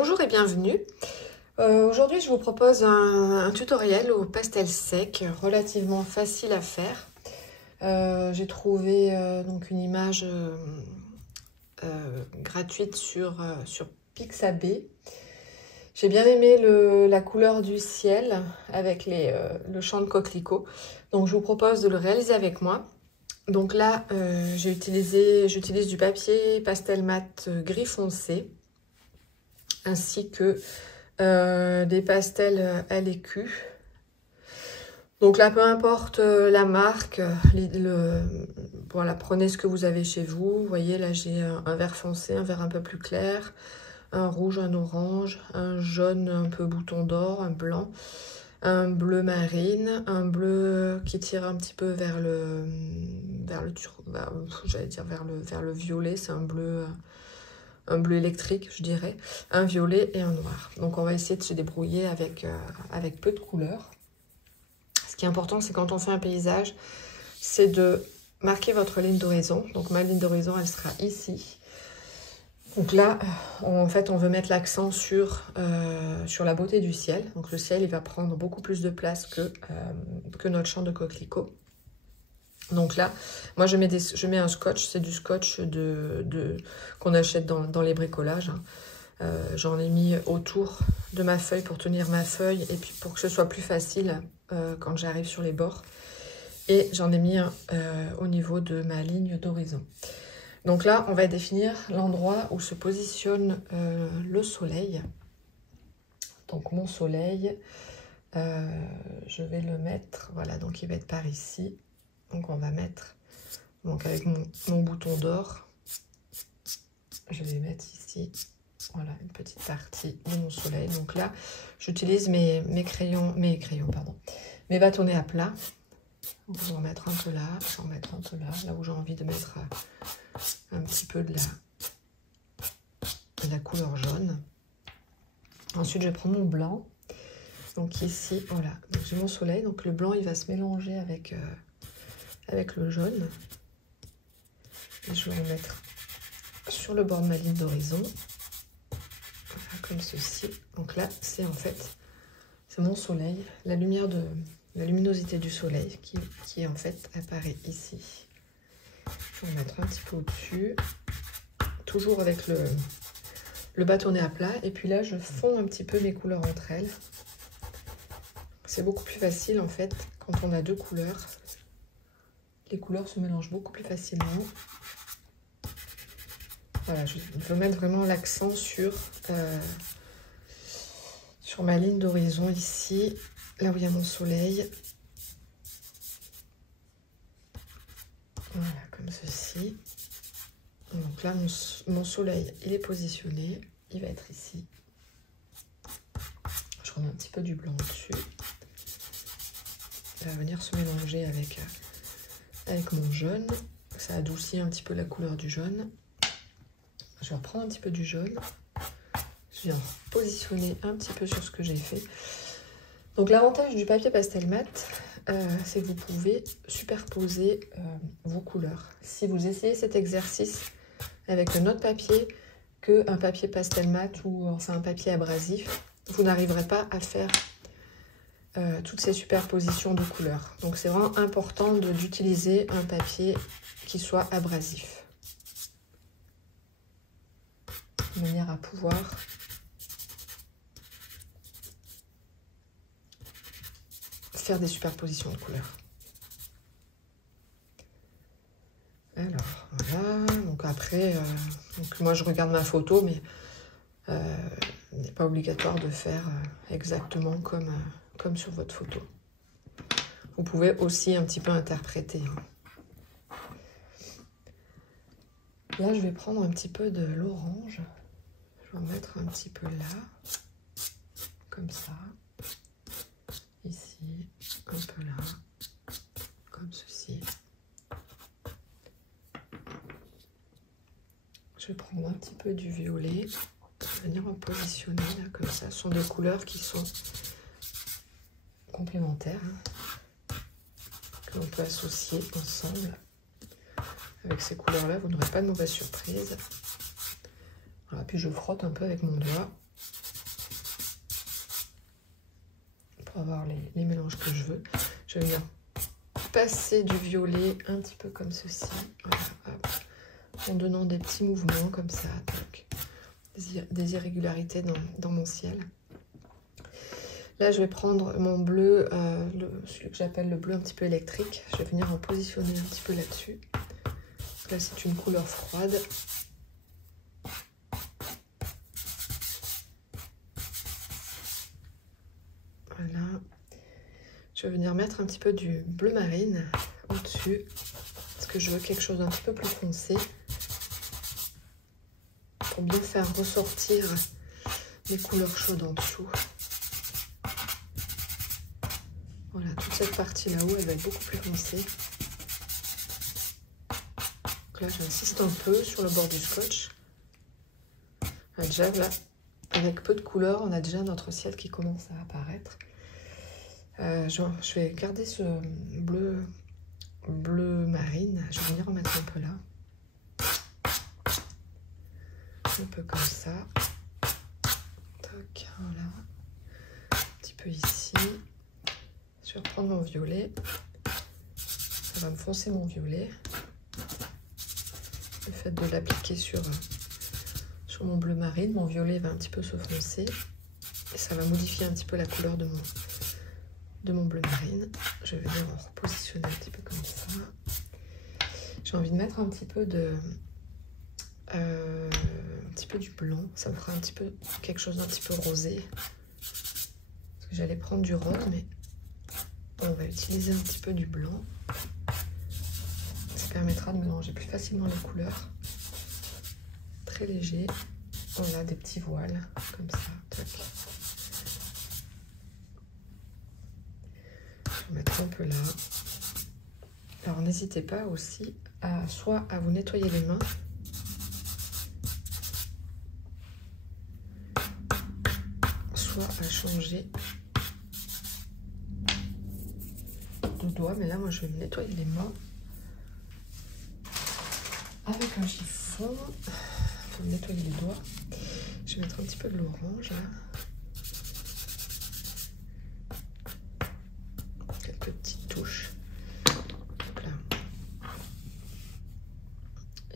Bonjour et bienvenue. Aujourd'hui, je vous propose un tutoriel au pastel sec, relativement facile à faire. J'ai trouvé donc une image gratuite sur Pixabay. J'ai bien aimé la couleur du ciel avec le champ de coquelicot. Donc, je vous propose de le réaliser avec moi. Donc là, j'utilise du papier pastel mat gris foncé, ainsi que des pastels à l'écu. Donc là, peu importe la marque, voilà, prenez ce que vous avez chez vous. Vous voyez, là, j'ai un vert foncé, un vert un peu plus clair, un rouge, un orange, un jaune un peu bouton d'or, un blanc, un bleu marine, un bleu qui tire un petit peu vers le violet, c'est un bleu électrique, je dirais, un violet et un noir. Donc on va essayer de se débrouiller avec peu de couleurs. Ce qui est important, c'est quand on fait un paysage, c'est de marquer votre ligne d'horizon. Donc ma ligne d'horizon, elle sera ici. Donc là, en fait, on veut mettre l'accent sur la beauté du ciel. Donc le ciel, il va prendre beaucoup plus de place que notre champ de coquelicots. Donc là, moi je mets un scotch, c'est du scotch qu'on achète dans les bricolages. J'en ai mis autour de ma feuille pour tenir ma feuille et puis pour que ce soit plus facile quand j'arrive sur les bords. Et j'en ai mis au niveau de ma ligne d'horizon. Donc là, on va définir l'endroit où se positionne le soleil. Donc mon soleil, je vais le mettre, voilà, donc il va être par ici. Donc on va mettre, donc avec mon bouton d'or, je vais mettre ici, voilà, une petite partie de mon soleil. Donc là, j'utilise mes bâtonnets à plat. Je vais en mettre un peu là, je vais en mettre un peu là où j'ai envie de mettre un petit peu de la couleur jaune. Ensuite, je prends mon blanc. Donc ici, voilà, donc j'ai mon soleil. Donc le blanc, il va se mélanger avec le jaune. Et je vais en mettre sur le bord de ma ligne d'horizon. Voilà, comme ceci. Donc là, c'est mon soleil, la luminosité du soleil qui en fait apparaît ici. Je vais en mettre un petit peu au-dessus. Toujours avec le bâtonnet à plat. Et puis là, je fonds un petit peu mes couleurs entre elles. C'est beaucoup plus facile en fait quand on a deux couleurs. Les couleurs se mélangent beaucoup plus facilement. Voilà, je veux mettre vraiment l'accent sur ma ligne d'horizon ici, là où il y a mon soleil. Voilà, comme ceci. Donc là, mon soleil, il est positionné. Il va être ici. Je remets un petit peu du blanc dessus. Il va venir se mélanger avec mon jaune. Ça adoucit un petit peu la couleur du jaune. Je vais reprendre un petit peu du jaune. Je viens positionner un petit peu sur ce que j'ai fait. Donc l'avantage du papier pastel mat, c'est que vous pouvez superposer vos couleurs. Si vous essayez cet exercice avec un autre papier qu'un papier pastel mat ou enfin un papier abrasif, vous n'arriverez pas à faire toutes ces superpositions de couleurs. Donc c'est vraiment important d'utiliser un papier qui soit abrasif, de manière à pouvoir faire des superpositions de couleurs. Alors voilà, donc après, moi je regarde ma photo, mais il n'est pas obligatoire de faire exactement comme sur votre photo. Vous pouvez aussi un petit peu interpréter. Là, je vais prendre un petit peu de l'orange. Je vais en mettre un petit peu là, comme ça. Ici, un peu là, comme ceci. Je vais prendre un petit peu du violet. Je vais venir en positionner là, comme ça. Ce sont des couleurs qui sont complémentaires, que l'on peut associer ensemble. Avec ces couleurs-là, vous n'aurez pas de mauvaise surprise. Voilà, puis je frotte un peu avec mon doigt Pour avoir les mélanges que je veux. Je vais venir passer du violet un petit peu comme ceci. Voilà, hop. En donnant des petits mouvements comme ça. Donc, des irrégularités dans mon ciel. Là, je vais prendre mon bleu, celui que j'appelle le bleu un petit peu électrique. Je vais venir en positionner un petit peu là-dessus. Là, c'est une couleur froide. Voilà. Je vais venir mettre un petit peu du bleu marine au-dessus. Parce que je veux quelque chose d'un petit peu plus foncé. Pour bien faire ressortir les couleurs chaudes en dessous. Voilà, toute cette partie là-haut, elle va être beaucoup plus foncée. Donc là, j'insiste un peu sur le bord du scotch. Déjà, là, avec peu de couleurs, on a déjà notre ciel qui commence à apparaître. Je vais garder ce bleu marine. Je vais venir en mettre un peu là. Un peu comme ça. Toc, voilà. Un petit peu ici. Je vais reprendre mon violet. Ça va me foncer mon violet. Le fait de l'appliquer sur mon bleu marine, mon violet va un petit peu se foncer. Et ça va modifier un petit peu la couleur de mon bleu marine. Je vais venir en repositionner un petit peu comme ça. J'ai envie de mettre un petit peu du blanc. Ça me fera un petit peu quelque chose d'un petit peu rosé. Parce que j'allais prendre du rose, mais on va utiliser un petit peu du blanc. Ça permettra de mélanger plus facilement les couleurs. Très léger. Voilà, des petits voiles, comme ça. Tac. Je vais mettre un peu là. Alors, n'hésitez pas aussi soit à vous nettoyer les mains, soit à changer de doigt. Mais là, moi, je vais me nettoyer les mains avec un chiffon. Pour me nettoyer les doigts, je vais mettre un petit peu de l'orange là. Quelques petites touches. Donc là.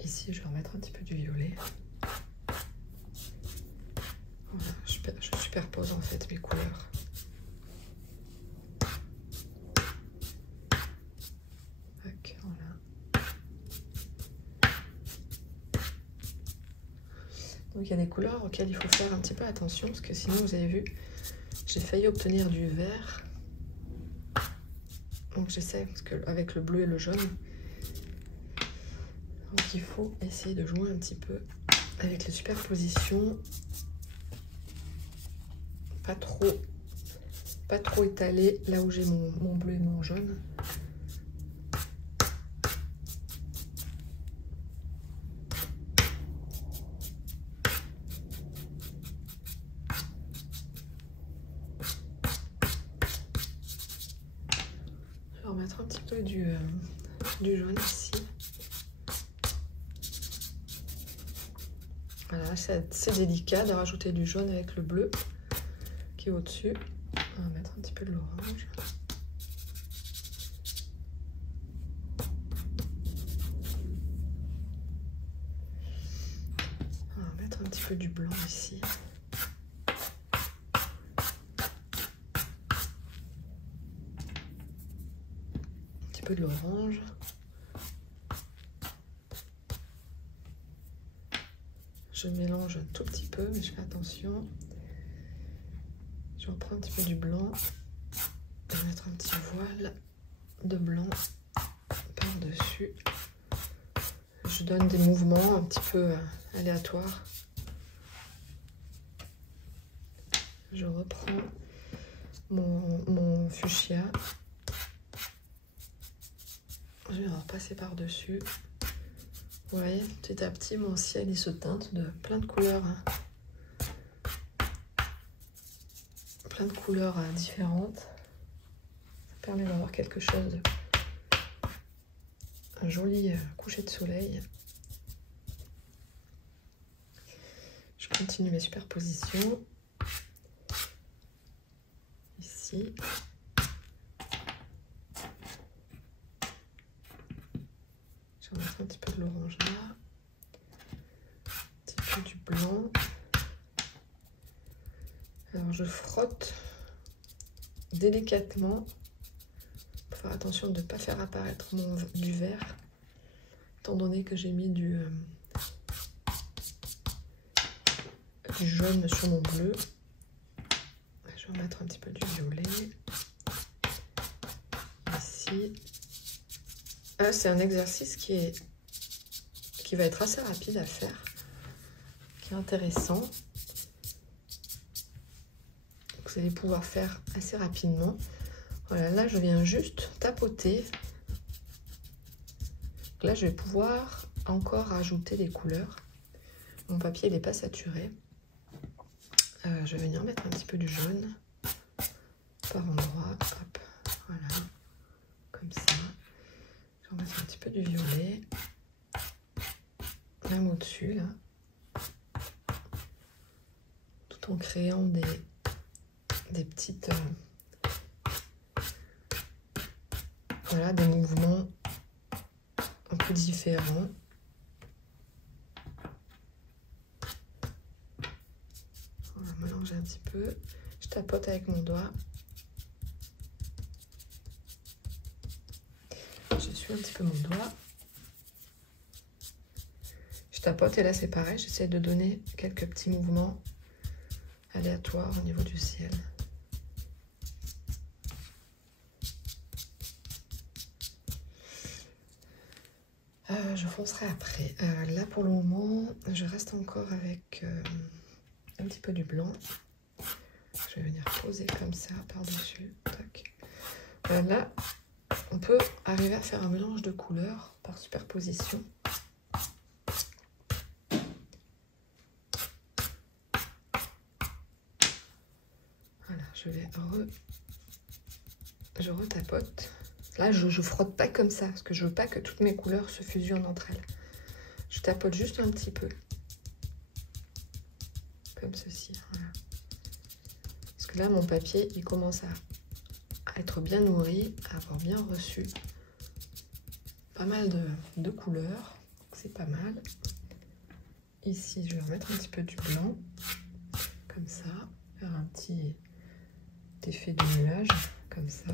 Ici, je vais remettre un petit peu du violet. Voilà, je superpose en fait mes couleurs. Ok, voilà. Donc il y a des couleurs auxquelles il faut faire un petit peu attention parce que sinon vous avez vu, j'ai failli obtenir du vert. Donc j'essaie parce que avec le bleu et le jaune. Donc il faut essayer de jouer un petit peu avec les superpositions. Pas trop étalé là où j'ai mon bleu et mon jaune. Je vais remettre un petit peu du jaune ici. Voilà, c'est délicat de rajouter du jaune avec le bleu qui est au-dessus. On va mettre un petit peu de l'orange. On va mettre un petit peu du blanc ici. Un petit peu de l'orange. Je mélange un tout petit peu, mais je fais attention. Je reprends un petit peu du blanc. Je vais mettre un petit voile de blanc par-dessus. Je donne des mouvements un petit peu aléatoires. Je reprends mon fuchsia. Je vais en repasser par-dessus. Vous voyez, petit à petit, mon ciel il se teinte de plein de couleurs. Plein de couleurs différentes. Ça permet d'avoir quelque chose, un joli coucher de soleil. Je continue mes superpositions. Ici. Je vais mettre un petit peu de l'orange là. Un petit peu du blanc. Alors je frotte délicatement. Faut faire attention de ne pas faire apparaître du vert. Étant donné que j'ai mis du jaune sur mon bleu. Je vais mettre un petit peu du violet. Ici. C'est un exercice qui va être assez rapide à faire. Qui est intéressant. Vous allez pouvoir faire assez rapidement. Voilà, là je viens juste tapoter. Là je vais pouvoir encore ajouter des couleurs. Mon papier n'est pas saturé. Je vais venir mettre un petit peu du jaune par endroit. Hop, voilà, comme ça. Je vais mettre un petit peu du violet. Même au-dessus là. Tout en créant des petites voilà, des mouvements un peu différents. Voilà, mélanger un petit peu. Je tapote avec mon doigt. Je suis un petit peu mon doigt. Je tapote et là c'est pareil, j'essaie de donner quelques petits mouvements aléatoires au niveau du ciel. Je foncerai après. Là pour le moment, je reste encore avec un petit peu du blanc. Je vais venir poser comme ça par-dessus. Là, on peut arriver à faire un mélange de couleurs par superposition. Voilà, je retapote. Là, je frotte pas comme ça, parce que je veux pas que toutes mes couleurs se fusionnent entre elles. Je tapote juste un petit peu. Comme ceci, voilà. Parce que là, mon papier, il commence à être bien nourri, à avoir bien reçu pas mal de couleurs. C'est pas mal. Ici, je vais remettre un petit peu du blanc, comme ça. Faire un petit effet de nuage, comme ça.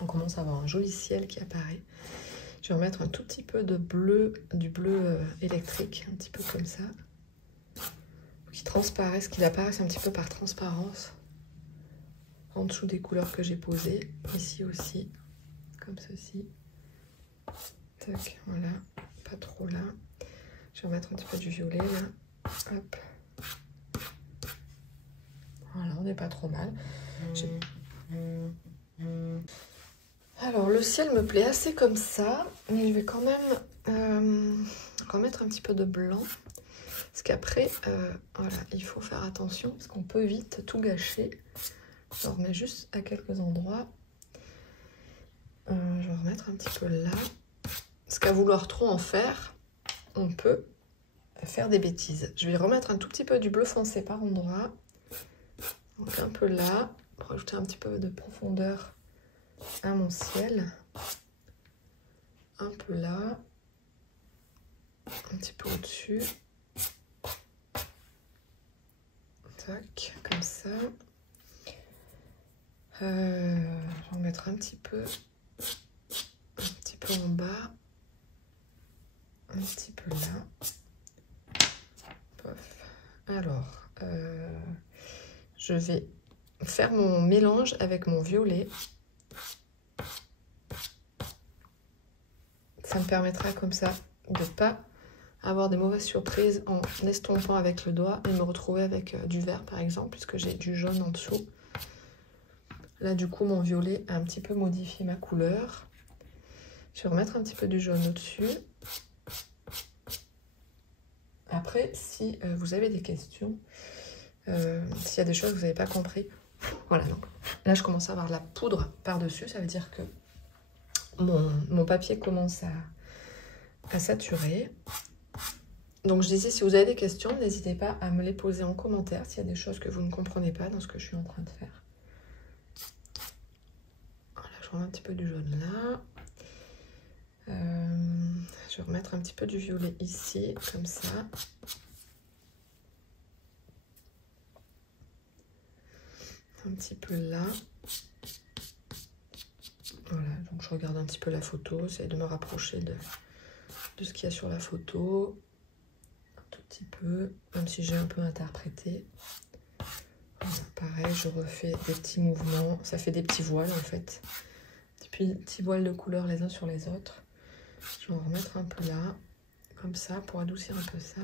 On commence à avoir un joli ciel qui apparaît. Je vais remettre un tout petit peu de bleu, du bleu électrique, un petit peu comme ça. Qui transparaisse, qu'il apparaisse un petit peu par transparence. En dessous des couleurs que j'ai posées. Ici aussi, comme ceci. Tac, voilà. Pas trop là. Je vais remettre un petit peu du violet là. Hop. Voilà, on n'est pas trop mal. Alors, le ciel me plaît assez comme ça, mais je vais quand même remettre un petit peu de blanc. Parce qu'après, voilà, il faut faire attention, parce qu'on peut vite tout gâcher. Je remets juste à quelques endroits. Je vais remettre un petit peu là. Parce qu'à vouloir trop en faire, on peut faire des bêtises. Je vais remettre un tout petit peu du bleu foncé par endroit. Donc un peu là, pour ajouter un petit peu de profondeur à mon ciel. Un peu là. Un petit peu au-dessus. Tac, comme ça. Je vais en mettre un petit peu en bas. Un petit peu là. Pof. Alors, je vais faire mon mélange avec mon violet. Ça me permettra comme ça de ne pas avoir des mauvaises surprises en estompant avec le doigt et me retrouver avec du vert par exemple, puisque j'ai du jaune en dessous. Là du coup mon violet a un petit peu modifié ma couleur. Je vais remettre un petit peu du jaune au-dessus. Après, si vous avez des questions, s'il y a des choses que vous n'avez pas compris, voilà, donc là je commence à avoir la poudre par-dessus, ça veut dire que mon papier commence à saturer. Donc je disais, si vous avez des questions, n'hésitez pas à me les poser en commentaire s'il y a des choses que vous ne comprenez pas dans ce que je suis en train de faire. Voilà, je remets un petit peu du jaune là. Je vais remettre un petit peu du violet ici, comme ça. Un petit peu là. Voilà, donc je regarde un petit peu la photo, j'essaie de me rapprocher de ce qu'il y a sur la photo. Un tout petit peu, même si j'ai un peu interprété. Voilà, pareil, je refais des petits mouvements, ça fait des petits voiles en fait. Des petits voiles de couleurs les uns sur les autres. Je vais en remettre un peu là, comme ça, pour adoucir un peu ça.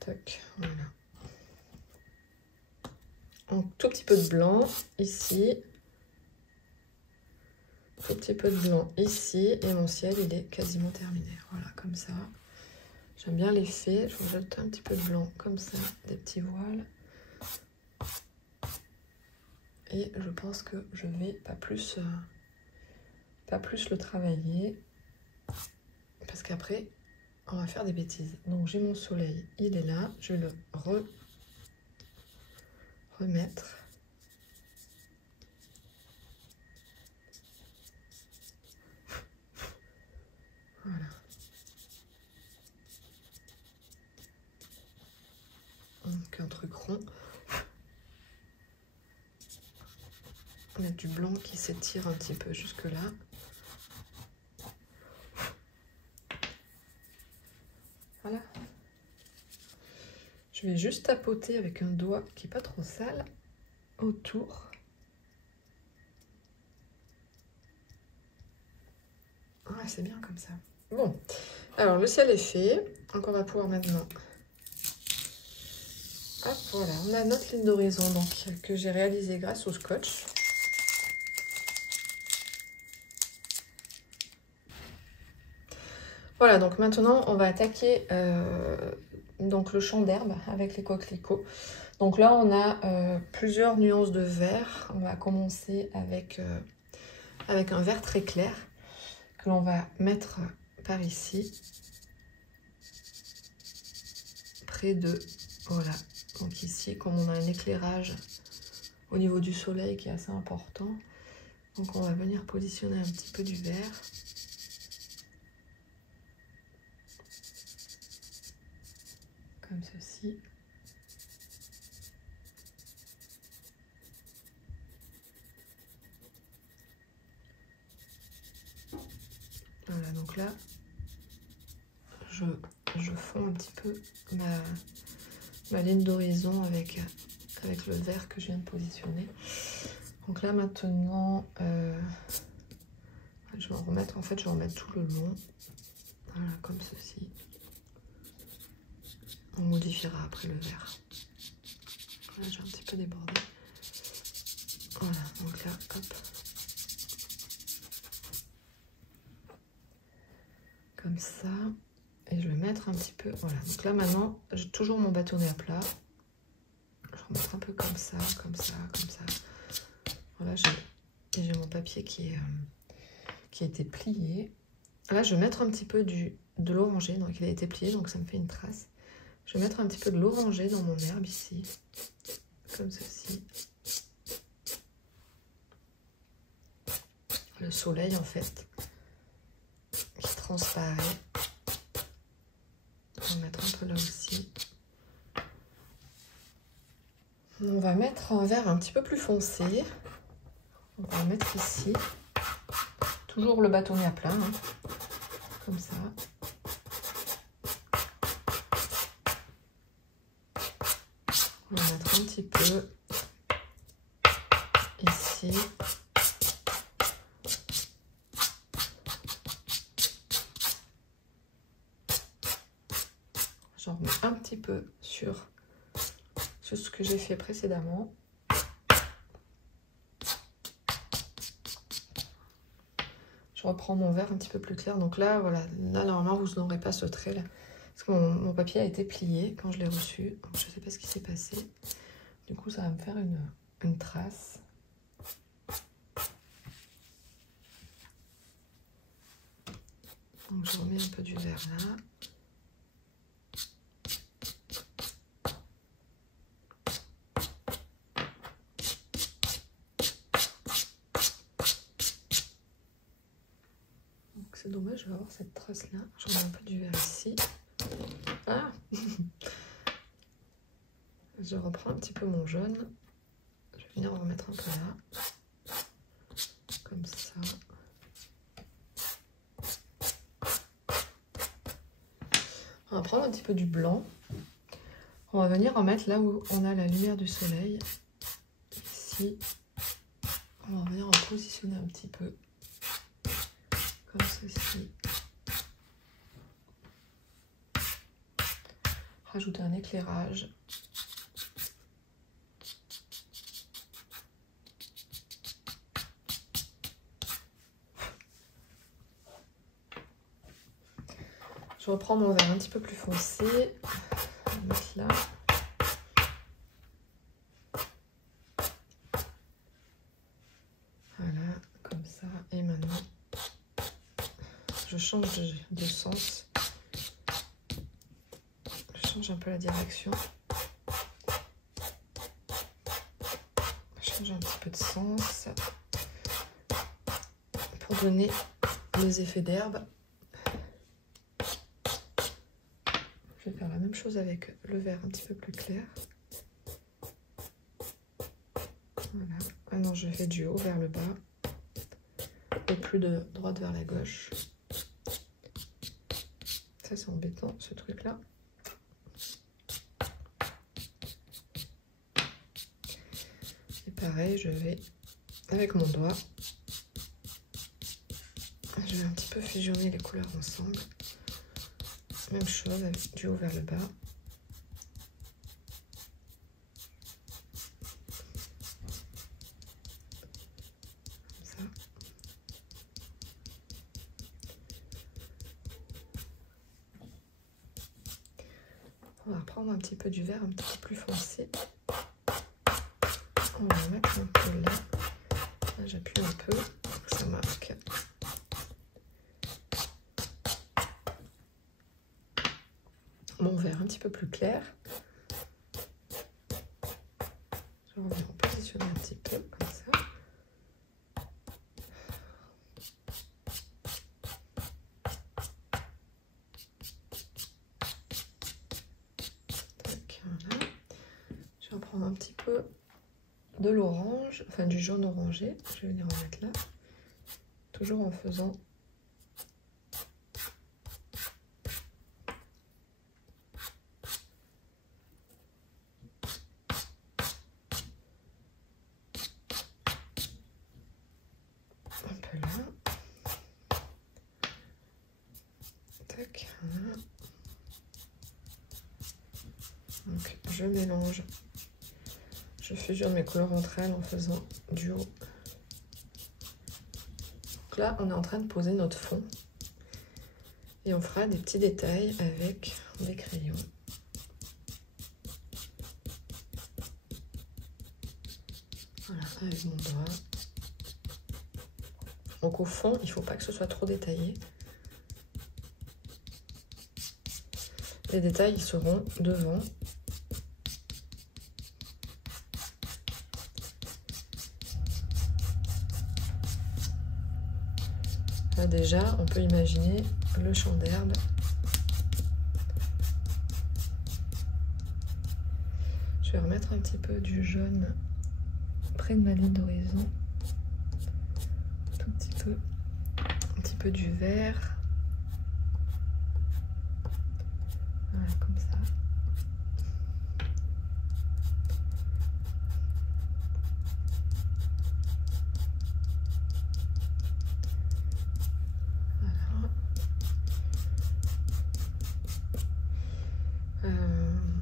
Tac, voilà. Un tout petit peu de blanc ici. Un petit peu de blanc ici. Et mon ciel, il est quasiment terminé. Voilà, comme ça. J'aime bien l'effet. Je rajoute un petit peu de blanc, comme ça, des petits voiles. Et je pense que je vais pas plus le travailler. Parce qu'après, on va faire des bêtises. Donc, j'ai mon soleil, il est là. Je vais le remettre. Voilà. Donc, un truc rond. On a du blanc qui s'étire un petit peu jusque là. Voilà. Je vais juste tapoter avec un doigt qui n'est pas trop sale autour. Ouais, c'est bien comme ça. Bon, alors le ciel est fait. Donc on va pouvoir maintenant... Hop, voilà, on a notre ligne d'horizon donc que j'ai réalisée grâce au scotch. Voilà, donc maintenant on va attaquer donc le champ d'herbe avec les coquelicots. Donc là on a plusieurs nuances de vert. On va commencer avec un vert très clair que l'on va mettre par ici, près de, voilà, donc ici comme on a un éclairage au niveau du soleil qui est assez important, donc on va venir positionner un petit peu du vert. Comme ceci. Voilà, donc là, je fonds un petit peu ma ligne d'horizon avec le vert que je viens de positionner. Donc là maintenant, je vais en remettre, en fait je vais en mettre tout le long. Voilà, comme ceci. On modifiera après le vert. Là j'ai un petit peu débordé. Voilà, donc là, hop. Comme ça. Et je vais mettre un petit peu, voilà. Donc là maintenant, j'ai toujours mon bâtonnet à plat. Je vais remettre un peu comme ça, comme ça, comme ça. Voilà, j'ai mon papier qui a été plié. Là, je vais mettre un petit peu de l'orangé, donc il a été plié, donc ça me fait une trace. Je vais mettre un petit peu de l'orangé dans mon herbe ici, comme ceci. Le soleil, en fait, qui transparaît. On va mettre un peu là aussi. On va mettre un vert un petit peu plus foncé. On va le mettre ici. Toujours le bâtonnet à plat, hein, comme ça. On va mettre un petit peu ici. J'en remets un petit peu sur ce que j'ai fait précédemment. Je reprends mon vert un petit peu plus clair. Donc là, voilà, là normalement vous n'aurez pas ce trait là. Parce que mon papier a été plié quand je l'ai reçu. Donc je ne sais pas ce qui s'est passé. Du coup, ça va me faire une trace. Donc je remets un peu du vert là. C'est dommage, je vais avoir cette trace là. Je remets un peu du vert ici. Ah je reprends un petit peu mon jaune. Je vais venir en remettre un peu là. Comme ça. On va prendre un petit peu du blanc. On va venir en mettre là où on a la lumière du soleil. Ici. On va venir en positionner un petit peu. Comme ceci. Rajouter un éclairage. Je reprends mon vert un petit peu plus foncé. Je vais mettre là. Voilà, comme ça. Et maintenant, je change de sens. Je change un peu la direction. Je change un petit peu de sens. Pour donner les effets d'herbe. Je vais faire la même chose avec le vert un petit peu plus clair. Voilà. Maintenant, je fais du haut vers le bas. Et plus de droite vers la gauche. Ça, c'est embêtant, ce truc-là. Et pareil, je vais, avec mon doigt, je vais un petit peu fusionner les couleurs ensemble. Même chose, avec du haut vers le bas. Comme ça. On va reprendre un petit peu du vert un petit peu plus foncé. On va mettre un peu là. Là j'appuie un peu pour que ça marque. Mon vert un petit peu plus clair. Je reviens en positionner un petit peu comme ça. Tac, voilà. Je vais prendre un petit peu de l'orange, enfin du jaune orangé. Je vais venir en mettre là. Toujours en faisant un peu là. Tac, voilà. Donc je mélange, je fusionne mes couleurs entre elles en faisant du haut. Donc là, on est en train de poser notre fond. Et on fera des petits détails avec des crayons. Voilà, avec mon doigt. Donc au fond, il ne faut pas que ce soit trop détaillé. Les détails, ils seront devant. Là déjà, on peut imaginer le champ d'herbe. Je vais remettre un petit peu du jaune près de ma ligne d'horizon. Tout un petit peu du vert. Voilà, comme ça.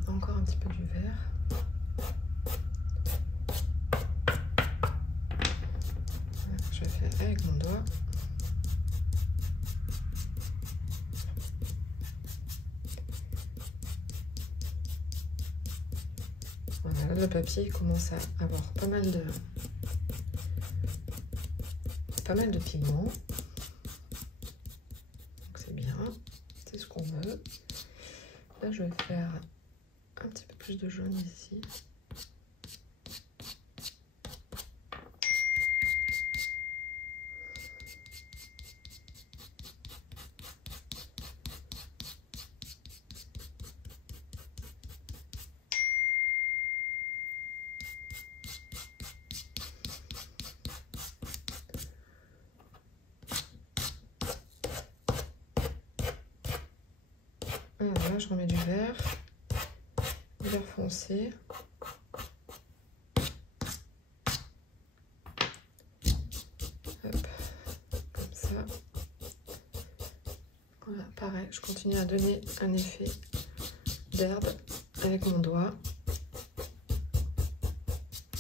Encore un petit peu du vert. Voilà, je fais avec mon doigt. Voilà, le papier commence à avoir pas mal de pigments. Donc c'est bien. peu. Là, je vais faire un petit peu plus de jaune ici. Voilà, je remets du vert foncé. Hop, comme ça. Voilà, pareil, je continue à donner un effet d'herbe avec mon doigt.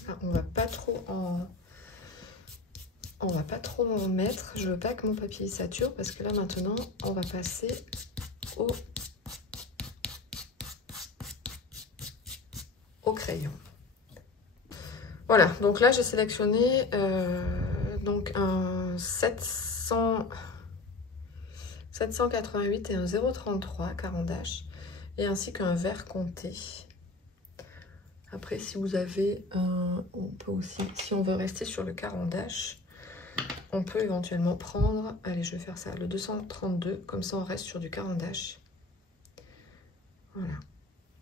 Alors, on va pas trop en mettre. Je veux pas que mon papier sature parce que là maintenant, on va passer au crayon. Voilà, donc là j'ai sélectionné donc un 788 et un 033 carandache et ainsi qu'un vert compté. Après, si vous avez on peut aussi, si on veut rester sur le carandache, on peut éventuellement prendre, allez, je vais faire ça, le 232, comme ça on reste sur du carandache. Voilà.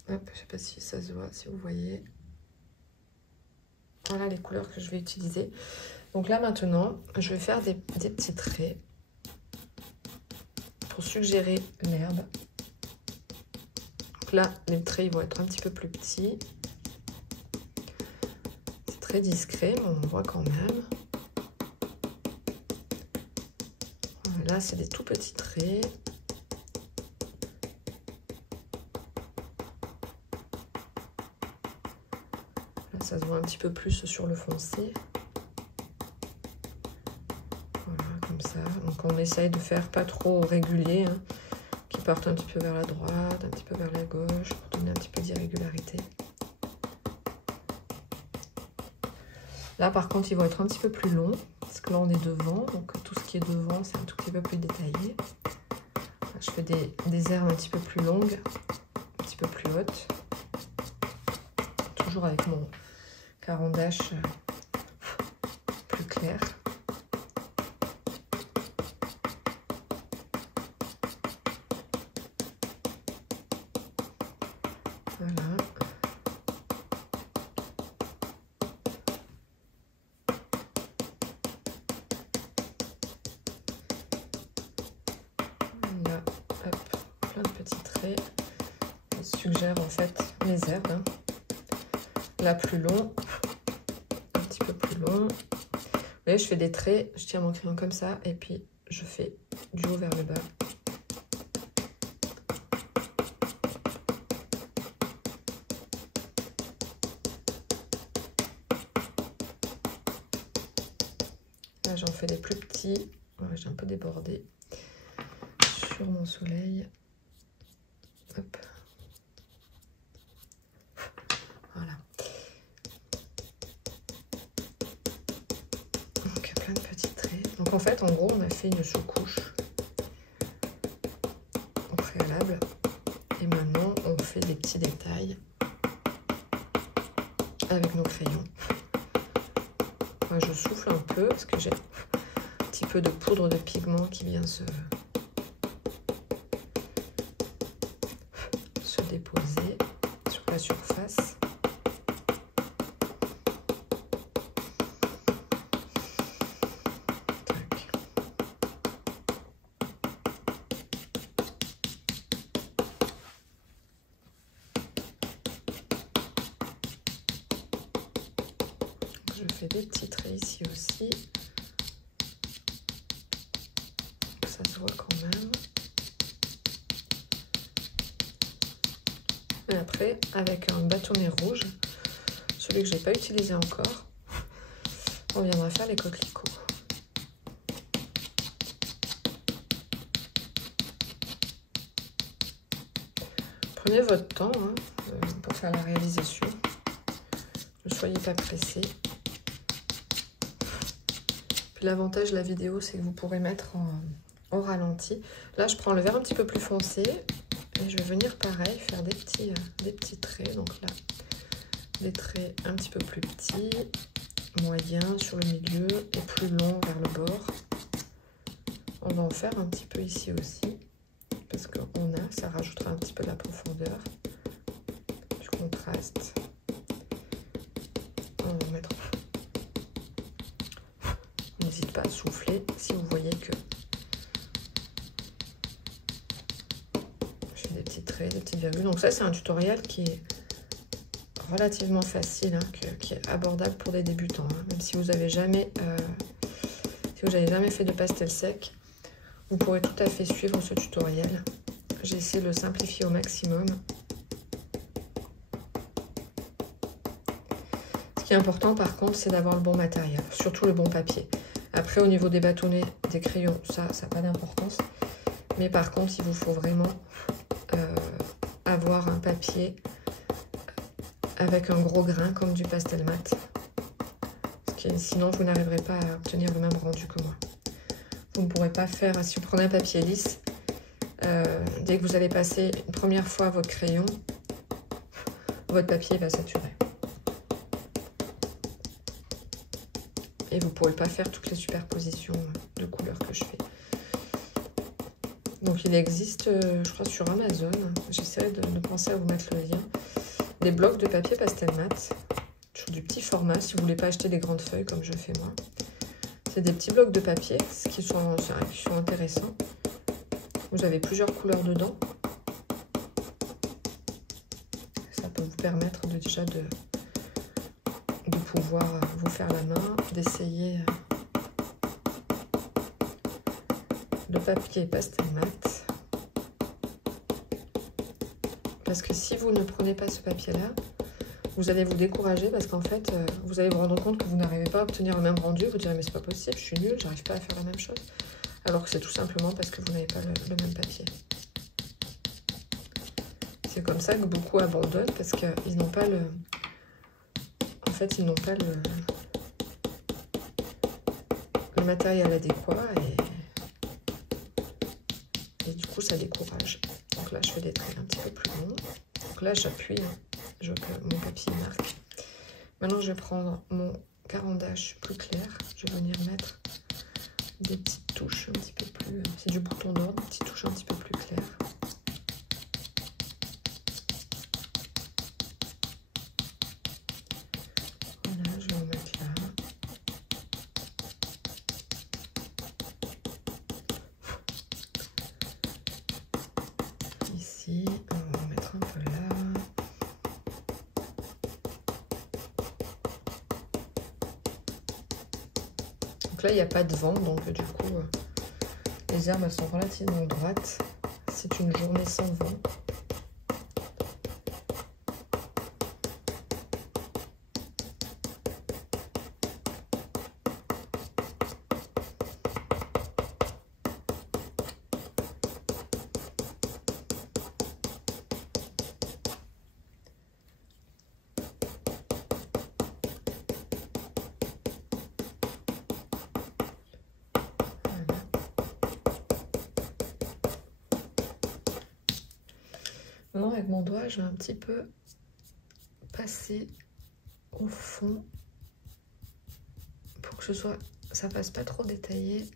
Hop, je sais pas si ça se voit, si vous voyez. Voilà les couleurs que je vais utiliser. Donc là maintenant, je vais faire des petits traits pour suggérer l'herbe. Donc là, les traits ils vont être un petit peu plus petits. C'est très discret, mais on voit quand même. Là, c'est des tout petits traits. Là, ça se voit un petit peu plus sur le foncé. Voilà, comme ça. Donc, on essaye de faire pas trop régulier, hein, qui partent un petit peu vers la droite, un petit peu vers la gauche, pour donner un petit peu d'irrégularité. Là, par contre, ils vont être un petit peu plus longs, parce que là, on est devant. Donc, tout ce qui est devant, c'est un tout petit peu plus détaillé. Là, je fais des herbes un petit peu plus longues, un petit peu plus hautes. Toujours avec mon carandache plus clair. Voilà. Là, hop, plein de petits traits. On suggère en fait les herbes. Hein. Là, plus long, un petit peu plus long. Vous voyez, je fais des traits, je tiens mon crayon comme ça, et puis je fais du haut vers le bas. Là, j'en fais des plus petits. Voilà, j'ai un peu débordé sur mon soleil. Hop. Voilà. Donc, plein de petits traits. Donc, en fait, en gros, on a fait une sous-couche au préalable. Et maintenant, on fait des petits détails avec nos crayons. Moi, je souffle un peu parce que j'ai un petit peu de poudre de pigment qui vient se déposer sur la surface. Tac. Je fais des petits traits ici aussi. Ça se voit quand même. Et après, avec un bâtonnet rouge, celui que je n'ai pas utilisé encore, on viendra faire les coquelicots. Prenez votre temps hein, pour faire la réalisation. Ne soyez pas pressés. Puis l'avantage de la vidéo, c'est que vous pourrez mettre en ralenti. Là, je prends le vert un petit peu plus foncé Et je vais venir pareil, faire des petits traits. Donc là, des traits un petit peu plus petits, moyens sur le milieu et plus longs vers le bord. On va en faire un petit peu ici aussi, parce que ça rajoutera un petit peu de la profondeur, du contraste. On va mettre... N'hésite pas à souffler si vous voyez que j'ai des petits traits, des petites virgules. Donc ça, c'est un tutoriel qui est relativement facile, hein, qui est abordable pour des débutants. Hein. Même si vous n'avez jamais, jamais fait de pastel sec, vous pourrez tout à fait suivre ce tutoriel. J'ai essayé de le simplifier au maximum. Ce qui est important par contre, c'est d'avoir le bon matériel, surtout le bon papier. Après, au niveau des bâtonnets, des crayons, ça n'a pas d'importance. Mais par contre, il vous faut vraiment avoir un papier avec un gros grain comme du pastel mat. Sinon, vous n'arriverez pas à obtenir le même rendu que moi. Vous ne pourrez pas faire, si vous prenez un papier lisse, dès que vous allez passer une première fois votre crayon, votre papier va saturer. Et vous ne pourrez pas faire toutes les superpositions de couleurs que je fais. Donc il existe, je crois sur Amazon, j'essaie de penser à vous mettre le lien, des blocs de papier pastel mat, sur du petit format, si vous ne voulez pas acheter des grandes feuilles comme je fais moi. C'est des petits blocs de papier qui sont intéressants. Vous avez plusieurs couleurs dedans. Ça peut vous permettre déjà de pouvoir vous faire la main, d'essayer le papier pastel mat. Parce que si vous ne prenez pas ce papier-là, vous allez vous décourager parce qu'en fait, vous allez vous rendre compte que vous n'arrivez pas à obtenir le même rendu. Vous direz, mais c'est pas possible, je suis nulle, j'arrive pas à faire la même chose. Alors que c'est tout simplement parce que vous n'avez pas le même papier. C'est comme ça que beaucoup abandonnent parce qu'ils n'ont pas le... En fait, ils n'ont pas le matériel adéquat et du coup, ça décourage. Donc là, je fais des traits un petit peu plus longs. Donc là, j'appuie, je veux que mon papier marque. Maintenant, je vais prendre mon caran-d'âge plus clair. Je vais venir mettre des petites touches un petit peu plus... C'est du bouton d'or, des petites touches un petit peu plus claires. Voilà, je vais en mettre là. Ici, on va en mettre un peu là. Donc là, il n'y a pas de vent, donc du coup, les herbes elles sont relativement droites. C'est une journée sans vent. Maintenant, avec mon doigt, je vais un petit peu passer au fond pour que ça passe pas trop détaillé.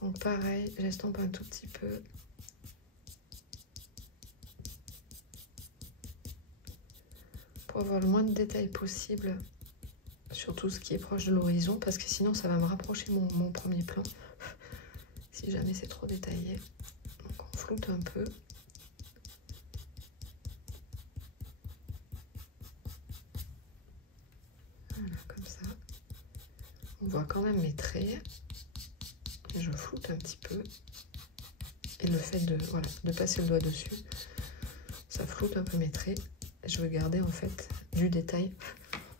Donc pareil, j'estompe un tout petit peu. Pour avoir le moins de détails possible sur tout ce qui est proche de l'horizon, parce que sinon ça va me rapprocher mon premier plan si jamais c'est trop détaillé. Donc on floute un peu. Voilà, comme ça. On voit quand même mes traits. Et je floute un petit peu. Et le fait de passer le doigt dessus, ça floute un peu mes traits. Et je veux garder en fait du détail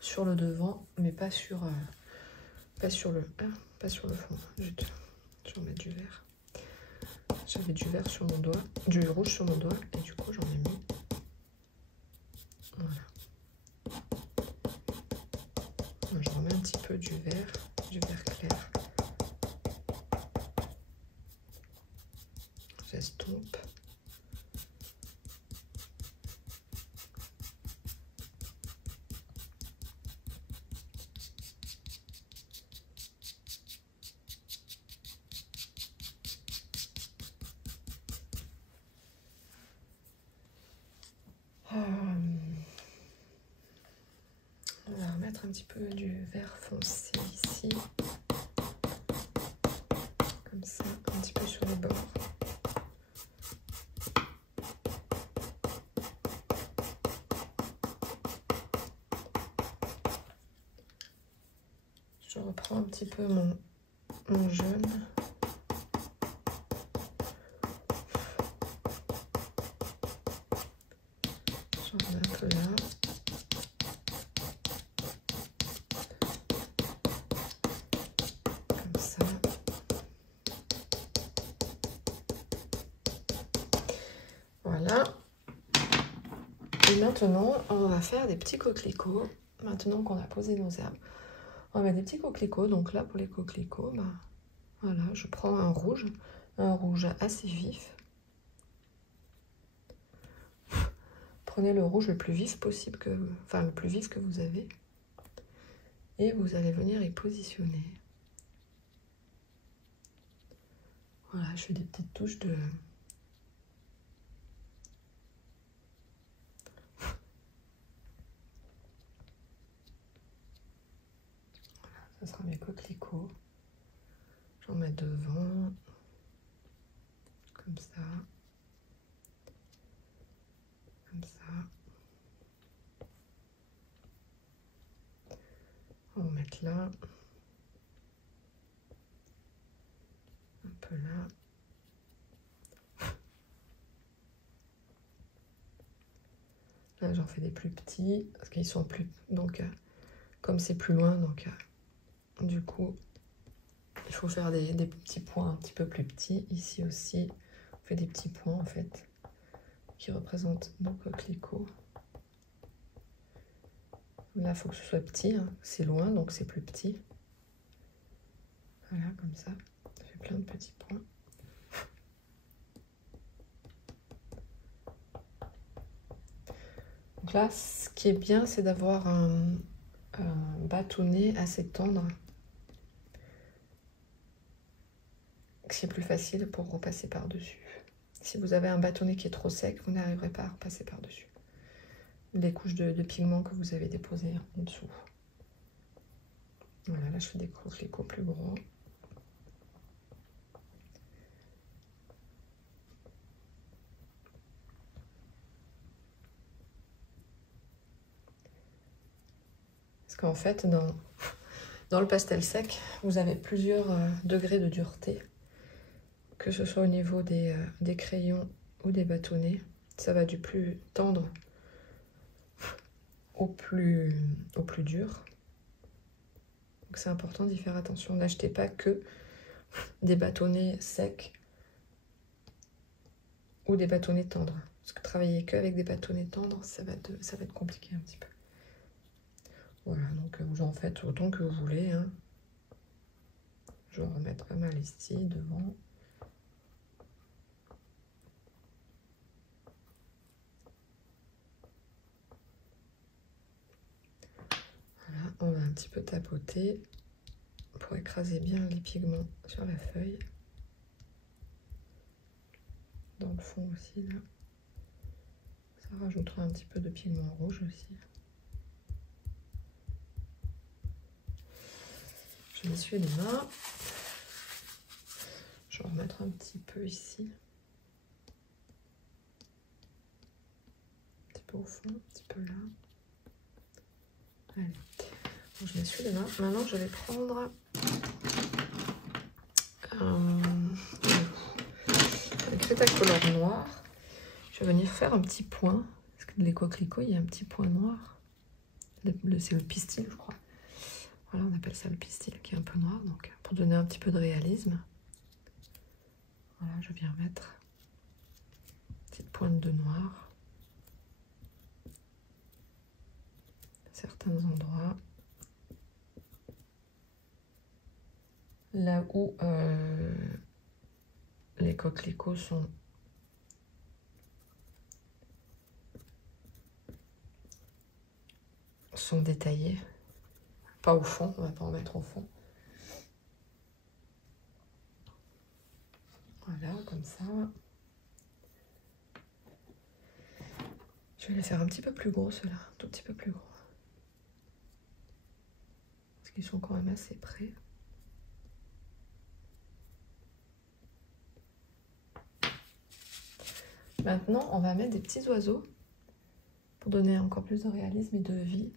sur le devant, mais pas sur le fond. Je vais mettre du vert. J'avais du vert sur mon doigt, du rouge sur mon doigt, et du coup j'en ai mis. Voilà. Je remets un petit peu du vert clair. J'estompe. mettre un petit peu du vert foncé ici. Comme ça, un petit peu sur les bords. Je reprends un petit peu mon jaune. J'en mets un peu là. Comme ça. Voilà. Et maintenant, on va faire des petits coquelicots. Maintenant qu'on a posé nos herbes. On va mettre des petits coquelicots. Donc là, pour les coquelicots, bah, voilà, je prends un rouge assez vif. Prenez le rouge le plus vif possible, le plus vif que vous avez. Et vous allez venir y positionner. Voilà, je fais des petites touches de... Voilà, ça sera mes coquelicots. J'en mets devant. Comme ça. Comme ça. On va mettre là. Un peu là. Là, j'en fais des plus petits, parce qu'ils sont plus... Donc, comme c'est plus loin, donc, du coup, il faut faire des petits points un petit peu plus petits. Ici aussi, on fait des petits points, en fait, qui représentent nos coquelicots. Là, il faut que ce soit petit, hein. C'est loin, donc c'est plus petit. Voilà, comme ça. Ça fait plein de petits points. Donc là, ce qui est bien, c'est d'avoir un bâtonnet assez tendre. C'est plus facile pour repasser par-dessus. Si vous avez un bâtonnet qui est trop sec, vous n'arriverez pas à repasser par-dessus les couches de pigments que vous avez déposées en dessous. Voilà, là je fais des coquelicots plus gros. Parce qu'en fait, dans le pastel sec, vous avez plusieurs degrés de dureté, que ce soit au niveau des crayons ou des bâtonnets. Ça va du plus tendre au plus dur. Donc c'est important d'y faire attention. N'achetez pas que des bâtonnets secs ou des bâtonnets tendres. Parce que travailler que avec des bâtonnets tendres, ça va être compliqué un petit peu. Voilà, donc vous en faites autant que vous voulez, hein. Je vais en remettre pas mal ici, devant. Voilà, on va un petit peu tapoter pour écraser bien les pigments sur la feuille. Dans le fond aussi, là. Ça rajoutera un petit peu de pigment rouge aussi. Je m'essuie les mains. Je vais en remettre un petit peu ici. Un petit peu au fond, un petit peu là. Allez. Donc, je m'essuie les mains. Maintenant, je vais prendre un Cretacolor noir. Je vais venir faire un petit point. Parce que les coquelicots, il y a un petit point noir. C'est le pistil, je crois. Voilà, on appelle ça le pistil, qui est un peu noir. Donc, pour donner un petit peu de réalisme. Voilà, je viens mettre une petite pointe de noir. À certains endroits. Là où les coquelicots sont détaillés. Pas au fond, on va pas en mettre au fond. Voilà, comme ça. Je vais les faire un petit peu plus gros, ceux-là. Un tout petit peu plus gros. Ils sont quand même assez près. Maintenant, on va mettre des petits oiseaux pour donner encore plus de réalisme et de vie.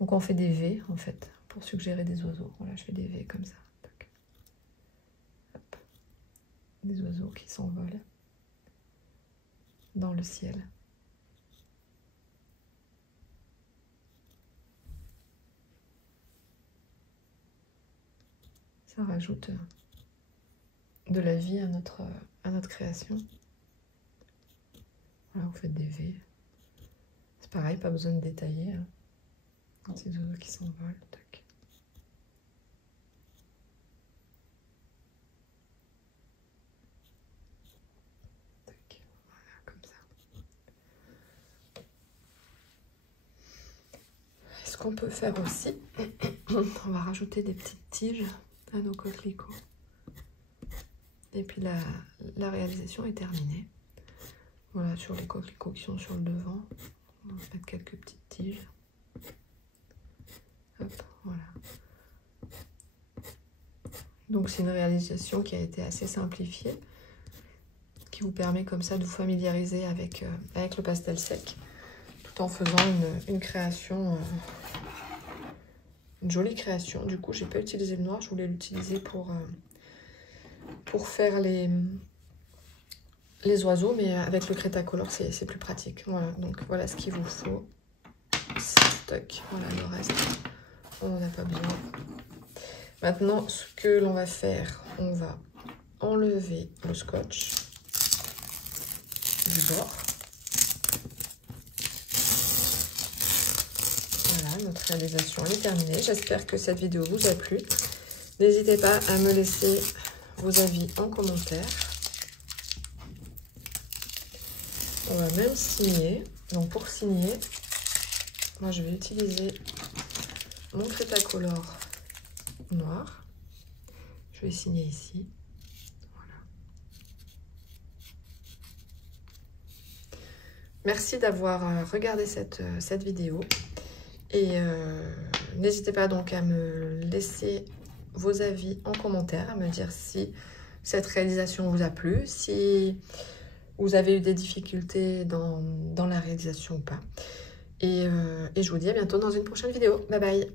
Donc on fait des V en fait, pour suggérer des oiseaux. Voilà, je fais des V comme ça. Hop. Des oiseaux qui s'envolent dans le ciel. Ça rajoute de la vie à notre création. Voilà, vous faites des V. C'est pareil, pas besoin de détailler. Hein. Ces oiseaux qui s'envolent. Tac. Tac. Voilà, comme ça. Ce qu'on peut faire aussi, on va rajouter des petites tiges à nos coquelicots. Et puis la réalisation est terminée. Voilà, sur les coquelicots qui sont sur le devant, on va mettre quelques petites tiges. Hop, voilà. Donc c'est une réalisation qui a été assez simplifiée, qui vous permet comme ça de vous familiariser avec le pastel sec, tout en faisant une création, une jolie création. Du coup, j'ai pas utilisé le noir, je voulais l'utiliser pour faire les oiseaux, mais avec le Cretacolor, c'est plus pratique. Voilà, donc voilà ce qu'il vous faut. Stock, voilà le reste, on n'en a pas besoin. Maintenant, ce que l'on va faire, on va enlever le scotch du bord. Voilà, notre réalisation est terminée. J'espère que cette vidéo vous a plu. N'hésitez pas à me laisser vos avis en commentaire. On va même signer. Donc pour signer, moi je vais utiliser mon Cretacolor noir. Je vais signer ici. Voilà. Merci d'avoir regardé cette vidéo. Et n'hésitez pas donc à me laisser vos avis en commentaire, à me dire si cette réalisation vous a plu, si vous avez eu des difficultés dans la réalisation ou pas. Et je vous dis à bientôt dans une prochaine vidéo. Bye bye!